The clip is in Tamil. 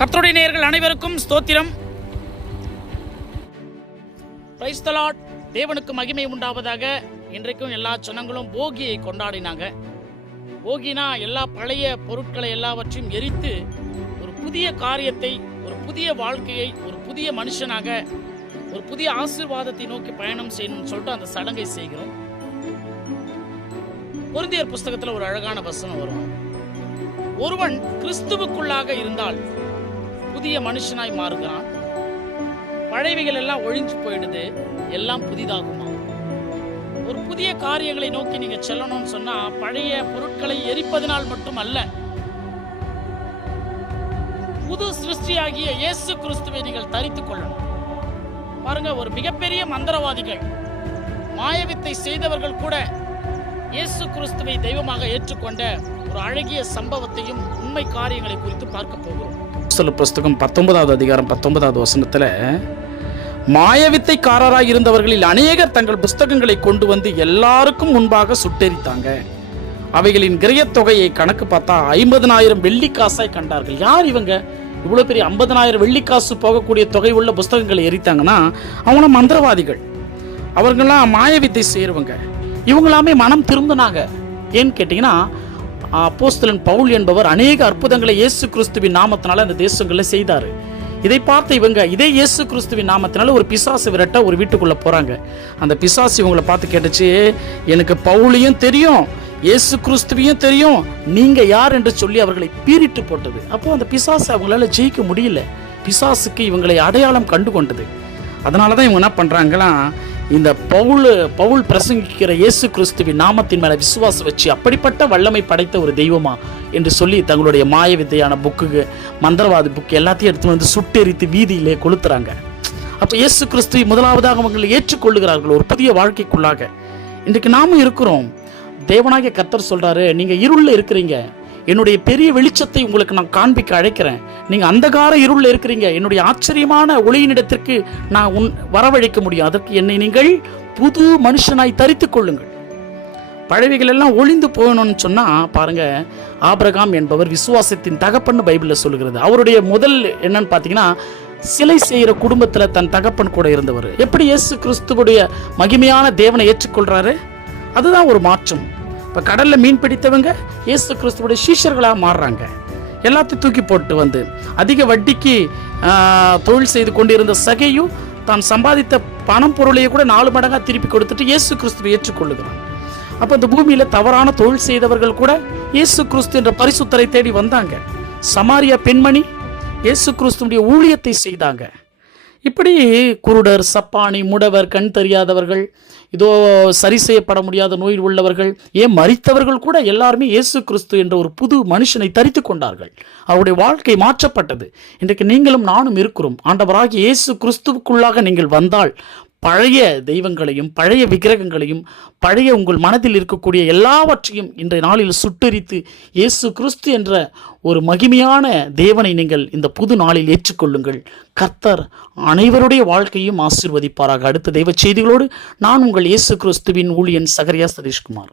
கர்த்தருடைய நேயர்கள் அனைவருக்கும் ஸ்தோத்திரம். Praise the Lord. தேவனுக்கு மகிமை உண்டாவதாக. இன்றைக்கும் எல்லா ஜனங்களும் போகியை கொண்டாடினாங்க. போகினா எல்லா பழைய பொருட்களை எல்லாவற்றையும் எரித்து ஒரு புதிய காரியத்தை, ஒரு புதிய வாழ்க்கையை, ஒரு புதிய மனுஷனாக, ஒரு புதிய ஆசீர்வாதத்தை நோக்கி பயணம் செய்யணும்னு சொல்லிட்டு அந்த சடங்கை செய்கிறோம். கொரிந்தியர் புஸ்தகத்தில் ஒரு அழகான வசனம் வரும். ஒருவன் கிறிஸ்துவுக்குள்ளாக இருந்தால் புதிய மனுஷனாய் மாறுகிறான், பழையவைகள் எல்லாம் ஒழிஞ்சு போயிடுது, எல்லாம் புதிதாகுமா. ஒரு புதிய காரியங்களை நோக்கி நீங்க செல்லணும்னு சொன்னா பழைய பொருட்களை எரிப்பதனால் மட்டும் அல்ல, புது சிருஷ்டியாகிய இயேசு கிறிஸ்துவை நீங்கள் தரித்துக் கொள்ளணும். பாருங்க, ஒரு மிகப்பெரிய மந்திரவாதிகள், மாயவித்தை செய்தவர்கள் கூட இயேசு கிறிஸ்துவை தெய்வமாக ஏற்றுக்கொண்ட ஒரு அழகிய சம்பவத்தையும் உண்மை காரியங்களை குறித்து பார்க்க போகிறோம். புஸ்தகம் 19வது அதிகாரம் 19வது வசனத்தில், மாயவித்தைக்காரராய் இருந்தவர்களில் அநேகர் தங்கள் புஸ்தகங்களை கொண்டு வந்து எல்லாருக்கும் முன்பாக சுட்டெரித்தாங்க. அவைகளின் கிரயத்தொகையை கணக்கு பார்த்தா 50,000 வெள்ளிக்காசாய் கண்டார்கள். யார் இவங்க? இவ்வளவு பெரிய 50,000 வெள்ளிக்காசு போகக்கூடிய தொகை உள்ள புஸ்தகங்களை எரித்தாங்கன்னா அவங்கள மந்திரவாதிகள், அவர்களாம் மாயவித்தை செய்யறவங்க. இவங்களாமே மனம் திரும்பினாங்க. ஏன்னு கேட்டீங்கன்னா, அப்போஸ்தலன் பவுல் என்பவர் அநேக அற்புதங்களை இயேசு கிறிஸ்துவின் நாமத்தினால அந்த தேசங்களில் செய்தார். இதை பார்த்து இவங்க இதே இயேசு கிறிஸ்துவின் நாமத்தினால ஒரு பிசாசு விரட்ட ஒரு வீட்டுக்குள்ள போறாங்க. அந்த பிசாசு இவங்களை பார்த்து கேட்டுச்சு, எனக்கு பவுலையும் தெரியும், இயேசு கிறிஸ்துவையும் தெரியும், நீங்க யார் என்று சொல்லி அவர்களை பீறிட்டு போட்டது. அப்போ அந்த பிசாசு அவங்களால ஜெயிக்க முடியல. பிசாசுக்கு இவங்களை அடையாளம் கண்டு கொண்டது. அதனாலதான் இவங்க என்ன பண்றாங்களா, இந்த பவுல் பிரசங்கிக்கிற இயேசு கிறிஸ்துவின் நாமத்தின் மேல விசுவாசம் வச்சு அப்படிப்பட்ட வல்லமை படைத்த ஒரு தெய்வமா என்று சொல்லி தங்களுடைய மாய வித்தையான புக்கு, மந்திரவாதி புக்கு எல்லாத்தையும் எடுத்து வந்து சுட்டெரித்து வீதியிலே கொளுத்துறாங்க. அப்ப இயேசு கிறிஸ்துவை முதலாவதாக அவங்களை ஏற்றுக்கொள்ளுகிறார்கள் ஒரு புதிய வாழ்க்கைக்குள்ளாக. இன்றைக்கு நாமும் இருக்கிறோம். தேவனாகிய கர்த்தர் சொல்றாரு, நீங்க இருள்ல இருக்கிறீங்க, என்னுடைய பெரிய வெளிச்சத்தை உங்களுக்கு நான் காண்பிக்க அழைக்கிறேன். நீங்க அந்தகார இருள்ல இருக்கிறீங்க, என்னுடைய ஆச்சரியமான ஒளியினிடத்திற்கு நான் வரவழைக்க முடியும். அதற்கு என்னை நீங்கள் புது மனுஷனாய் தரித்துக் கொள்ளுங்கள். பழையவைகள் எல்லாம் ஒளிந்து போகணும்னு சொன்னா பாருங்க, ஆபிரகாம் என்பவர் விசுவாசத்தின் தகப்பன்னு பைபிள்ல சொல்லுகிறது. அவருடைய முதல் என்னன்னு பாத்தீங்கன்னா, சிலை செய்யற குடும்பத்துல தன் தகப்பன் கூட இருந்தவர். எப்படி இயேசு கிறிஸ்துவுடைய மகிமையான தேவனை ஏற்றுக்கொள்றாரு, அதுதான் ஒரு மாற்றம். இப்போ கடலில் மீன் பிடித்தவங்க இயேசு கிறிஸ்துவோட சீஷர்களாக மாறுறாங்க. எல்லாத்தையும் தூக்கி போட்டு வந்து அதிக வட்டிக்கு தொழில் செய்து கொண்டிருந்த சகையும் தான் சம்பாதித்த பணம் பொருளையை கூட 4 மடங்காக திருப்பி கொடுத்துட்டு இயேசு கிறிஸ்துவை ஏற்றுக்கொள்ளுகிறான். அப்போ இந்த பூமியில் தவறான தொழில் செய்தவர்கள் கூட இயேசு கிறிஸ்து என்ற பரிசுத்தரை தேடி வந்தாங்க. சமாரியா பெண்மணி இயேசு கிறிஸ்துடைய ஊழியத்தை செய்தாங்க. இப்படி குருடர், சப்பானி, முடவர், கண் தெரியாதவர்கள், இதோ சரி செய்யப்பட முடியாத நோயில் உள்ளவர்கள், ஏன் மரித்தவர்கள் கூட எல்லாருமே இயேசு கிறிஸ்து என்ற ஒரு புது மனுஷனை தரித்து கொண்டார்கள். அவருடைய வாழ்க்கை மாற்றப்பட்டது. இன்றைக்கு நீங்களும் நானும் இருக்கிறோம். ஆண்டவராகிய இயேசு கிறிஸ்துவுக்குள்ளாக நீங்கள் வந்தால் பழைய தெய்வங்களையும் பழைய விக்கிரகங்களையும் பழைய உங்கள் மனதில் இருக்கக்கூடிய எல்லாவற்றையும் இன்றைய நாளில் சுட்டெரித்து இயேசு கிறிஸ்து என்ற ஒரு மகிமையான தேவனை நீங்கள் இந்த புது நாளில் ஏற்றுக்கொள்ளுங்கள். கர்த்தர் அனைவருடைய வாழ்க்கையும் ஆசீர்வதிப்பாராக. அடுத்த தெய்வ செய்திகளோடு நான் உங்கள் இயேசு கிறிஸ்துவின் ஊழியன் சகரியா சதீஷ்குமார்.